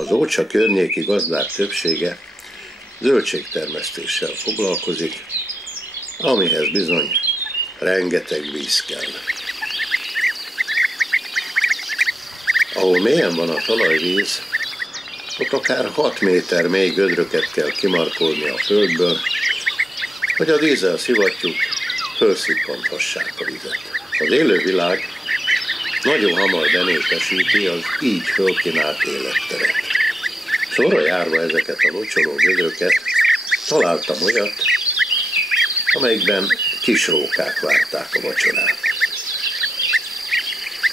Az Ócsa környéki gazdák többsége zöldségtermesztéssel foglalkozik, amihez bizony rengeteg víz kell. Ahol mélyen van a talajvíz, ott akár 6 méter mély gödröket kell kimarkolni a földből, hogy a dízel szivattyúk fölszippanthassák a vizet. Az élővilág nagyon hamar benépesíti az így fölkínált életteret. Sorra járva ezeket a locsoló gödröket találtam olyat, amelyikben kis rókák várták a vacsorát.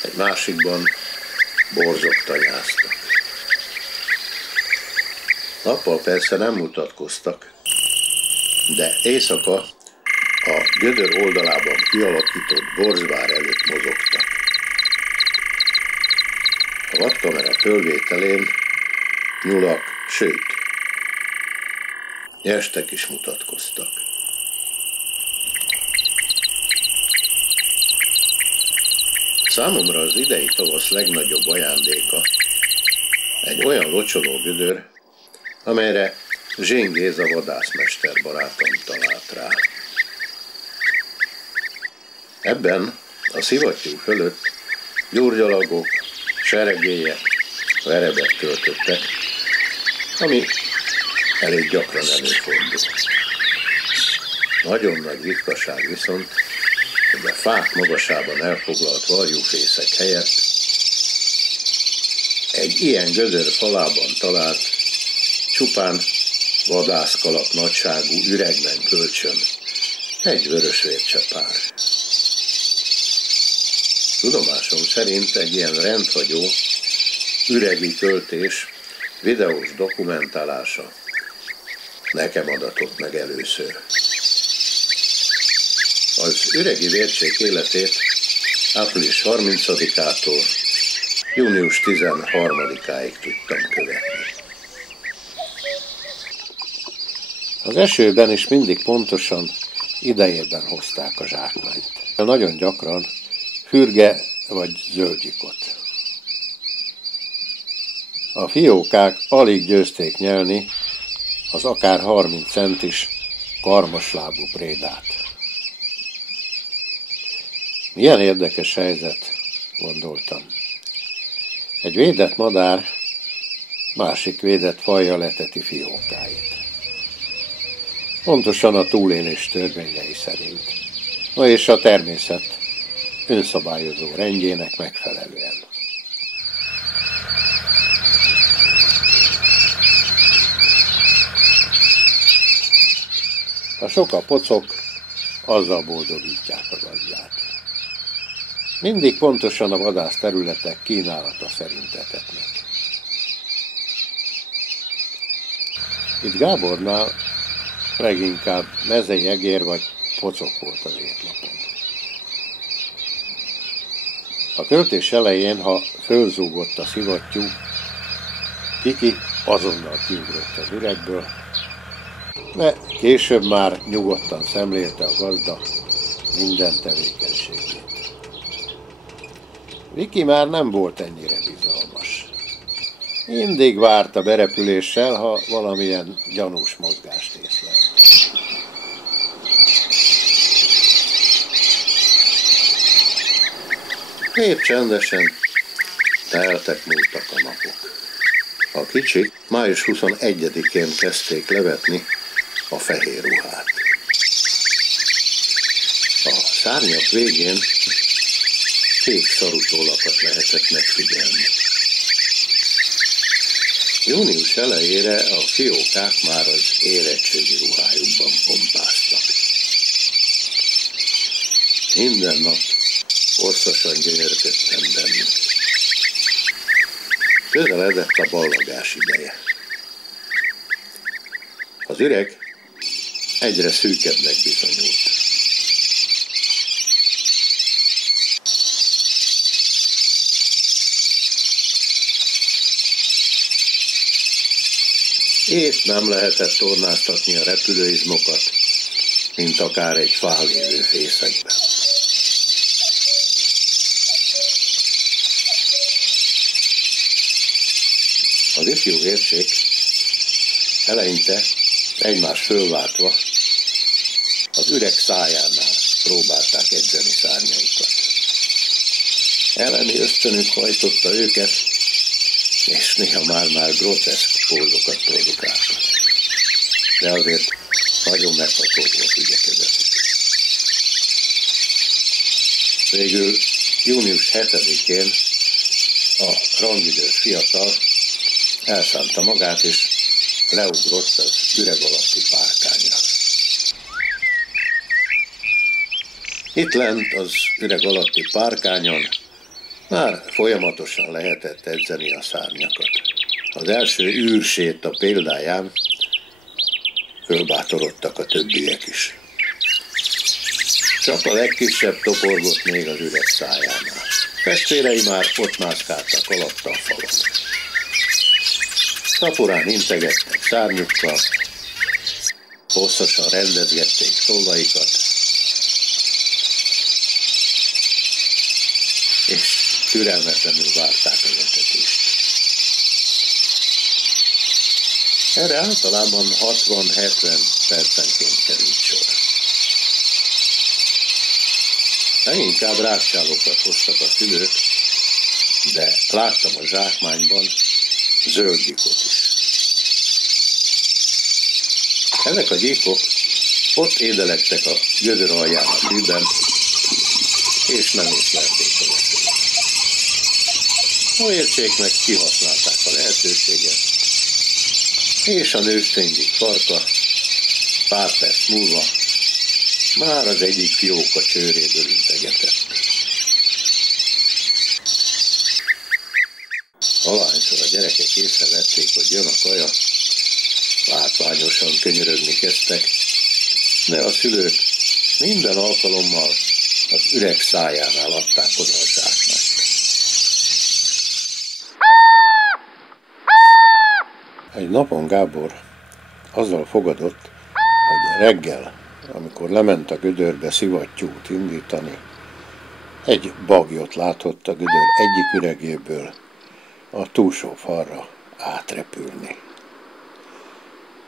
Egy másikban borzok tanyáztak. Nappal persze nem mutatkoztak, de éjszaka a gödör oldalában kialakított borzvár előtt mozogtak. A vadkamera fölvételén nyulak, sőt, nyestek is mutatkoztak. Számomra az idei tavasz legnagyobb ajándéka egy olyan locsoló gödör, amelyre Zsén Géza vadászmester barátom talált rá. Ebben a szivattyú fölött gyurgyalagok, seregélyek, verebek töltöttek, ami elég gyakran előfordul. Nagyon nagy ritkaság viszont, hogy a fák magasában elfoglalt varjúfészek helyett egy ilyen gödör falában talált csupán vadászkalap nagyságú üregben kölcsön egy vörösvércsepár. Tudomásom szerint egy ilyen rendhagyó üregi költés videós dokumentálása nekem adatott meg először. Az üregi vércsék életét április 30-ától június 13-áig tudtam követni. Az esőben is mindig pontosan idejében hozták a zsákmányt. Nagyon gyakran fürge vagy zöldgyikot. A fiókák alig győzték nyelni az akár 30 centis karmoslábú prédát. Milyen érdekes helyzet, gondoltam. Egy védett madár másik védett fajjal eteti fiókáit. Pontosan a túlélés törvényei szerint. Na és a természet önszabályozó rendjének megfelelően. Ha sok a pocok, azzal boldogítják a gazdát. Mindig pontosan a vadász területek kínálata szerint etetnek. Itt Gábornál leginkább mezei egér vagy pocok volt az étlapon. A költés elején, ha fölzúgott a szivattyú, Kiki azonnal kiugrott az üregből, de később már nyugodtan szemlélte a gazda minden tevékenységét. Viki már nem volt ennyire bizalmas. Mindig várt a berepüléssel, ha valamilyen gyanús mozgást észlelt. Épp csendesen teltek múltak a napok. A kicsik május 21-én kezdték levetni a fehér ruhát. A szárnyak végén kék szarutólakat lehetett megfigyelni. Június elejére a fiókák már az érettségi ruhájukban pompáztak. Minden nap hosszasan gyönyörködtem bennük. Közeledett a ballagás ideje. Az üreg egyre szűkebbnek bizonyult. Épp nem lehetett tornáztatni a repülőizmokat, mint akár egy fán lévő fészekben. Az Az ifjú vércsék eleinte egymás fölváltva az üreg szájánál próbálták edzeni szárnyaikat. Elleni ösztönük hajtotta őket, és néha már groteszk pózokat produkáltak. De azért nagyon megható volt ügyekezetük. Végül június 7-én a rangidős fiatal elszánta magát, és leugrott az üreg alatti párkányra. Itt lent az üreg alatti párkányon már folyamatosan lehetett edzeni a szárnyakat. Az első űrséta példáján fölbátorodtak a többiek is. Csak a legkisebb toporgott még az üreg szájánál. Testvérei már ott mászkáltak alatta a falon. Szaporán integettek szárnyukkal, hosszasan rendezgették tollaikat, és türelmetlenül várták az etetést. Erre általában 60-70 percenként került sor. Leginkább rákcsálókat hoztak a szülők, de láttam a zsákmányban zöld gyíkot is. Ezek a gyíkok ott édelektek a gödör alján a tűben, és nem észlelték a veszélyt. A vércsék meg kihasználták a lehetőséget, és a nősténygyík farka pár perc múlva már az egyik fióka csőréből integetett. Valahányszor a gyerekek észrevették, hogy jön a kaja, látványosan könyörögni kezdtek, de a szülők minden alkalommal az üreg szájánál adták oda a zsákmányt. Egy napon Gábor azzal fogadott, hogy reggel, amikor lement a gödörbe szivattyút indítani, egy bagyot látott a gödör egyik üregéből a túlsó falra átrepülni.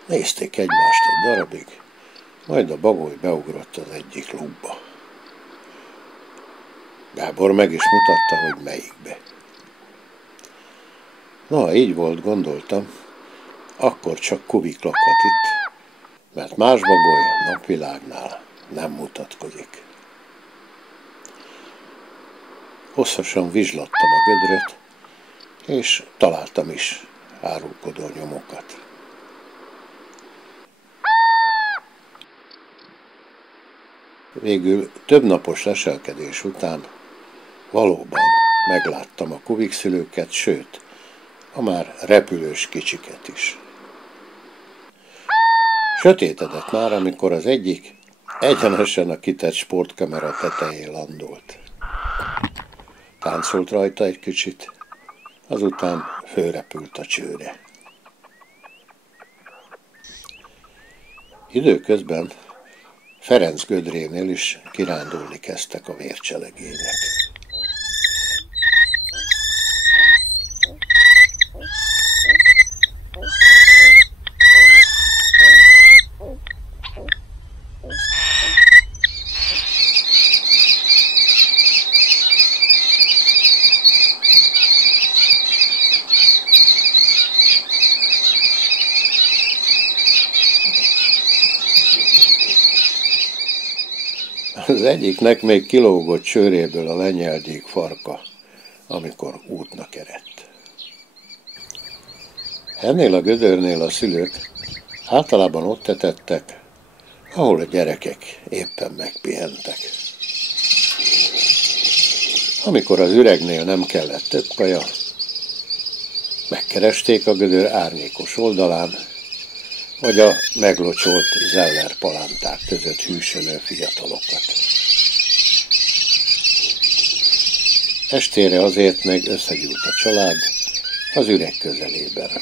Nézték egymást egy darabig, majd a bagoly beugrott az egyik lukba. Gábor meg is mutatta, hogy melyikbe. Na, így volt, gondoltam, akkor csak Kubik lakhat itt, mert más bagoly napvilágnál nem mutatkozik. Hosszasan vizslattam a gödröt, és találtam is árulkodó nyomokat. Végül több napos leselkedés után valóban megláttam a Kubik szülőket, sőt, a már repülős kicsiket is. Sötétedett már, amikor az egyik egyenesen a kitett sportkamera tetején landolt. Táncolt rajta egy kicsit, azután fölrepült a csőre. Időközben Ferenc gödrénél is kirándulni kezdtek a vércselegények. Az egyiknek még kilógott csőréből a lenyelgyék farka, amikor útnak eredt. Ennél a gödörnél a szülők általában ott etettek, ahol a gyerekek éppen megpihentek. Amikor az üregnél nem kellett több kaja, megkeresték a gödör árnyékos oldalán, vagy a meglocsolt zeller palánták között hűsölő fiatalokat. Estére azért meg összegyűlt a család az üreg közelében.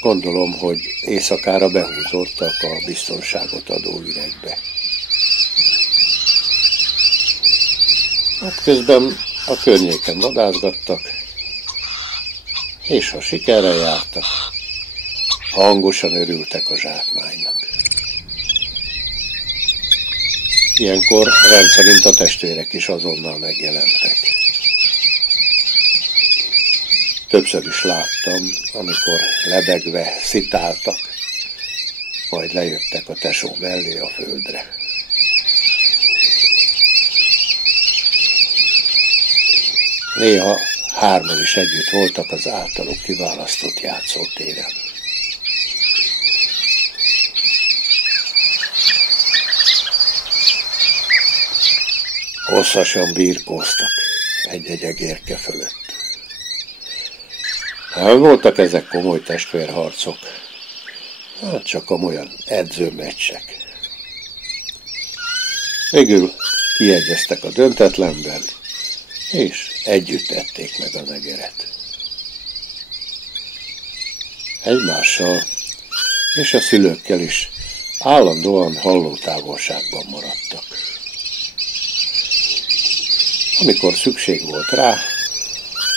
Gondolom, hogy éjszakára behúzódtak a biztonságot adó üregbe. Napközben a környéken vadászgattak, és ha sikerrel jártak, hangosan örültek a zsákmánynak. Ilyenkor rendszerint a testvérek is azonnal megjelentek. Többször is láttam, amikor lebegve szitáltak, majd lejöttek a tesó mellé a földre. Néha hárman is együtt voltak az általuk kiválasztott játszótéren. Hosszasan birkóztak egy-egy egérke fölött. Voltak ezek komoly testvérharcok, hát csak amolyan edzőmeccsek. Végül kiegyeztek a döntetlenben, és együtt ették meg az egeret. Egymással és a szülőkkel is állandóan hallótávolságban maradtak. Amikor szükség volt rá,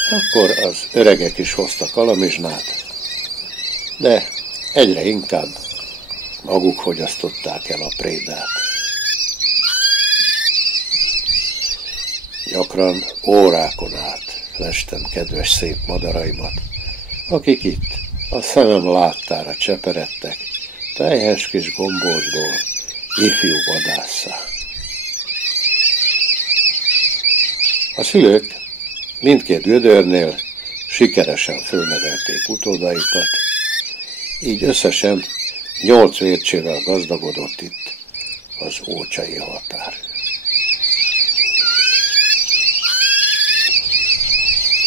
akkor az öregek is hoztak alamizsnát, de egyre inkább maguk fogyasztották el a prédát. Gyakran órákon át lestem kedves szép madaraimat, akik itt a szemem láttára cseperedtek, teljes kis gombócból ifjú vadásszá. A szülők mindkét gödörnél sikeresen fölnevelték utódaikat, így összesen 8 vércsével gazdagodott itt az ócsai határ.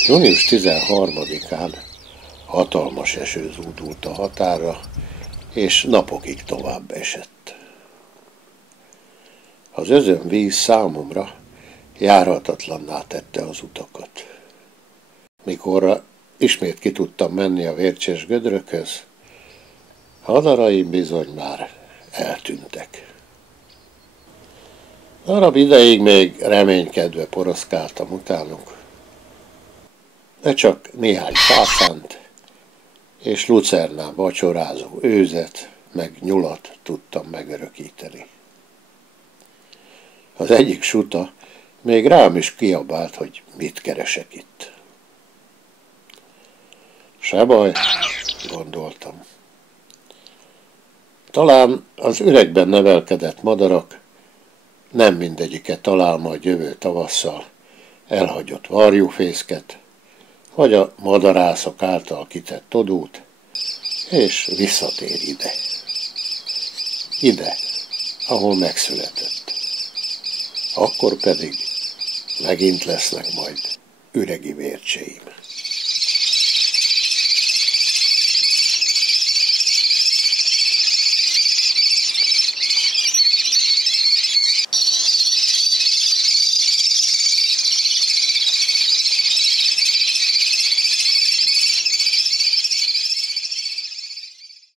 Június 13-án hatalmas eső zúdult a határra, és napokig tovább esett. Az özönvíz számomra járhatatlanná tette az utakat. Mikorra ismét ki tudtam menni a vércses gödrökhöz, hadaraim bizony már eltűntek. Darab ideig még reménykedve poroszkáltam utánuk, de csak néhány pászánt és lucernán vacsorázó őzet meg nyulat tudtam megörökíteni. Az egyik suta még rám is kiabált, hogy mit keresek itt. Se baj, gondoltam. Talán az üregben nevelkedett madarak nem mindegyike talál majd jövő tavasszal elhagyott varjúfészket, vagy a madarászok által kitett todút, és visszatér ide. Ide, ahol megszületett. Akkor pedig megint lesznek majd üregi vércseim.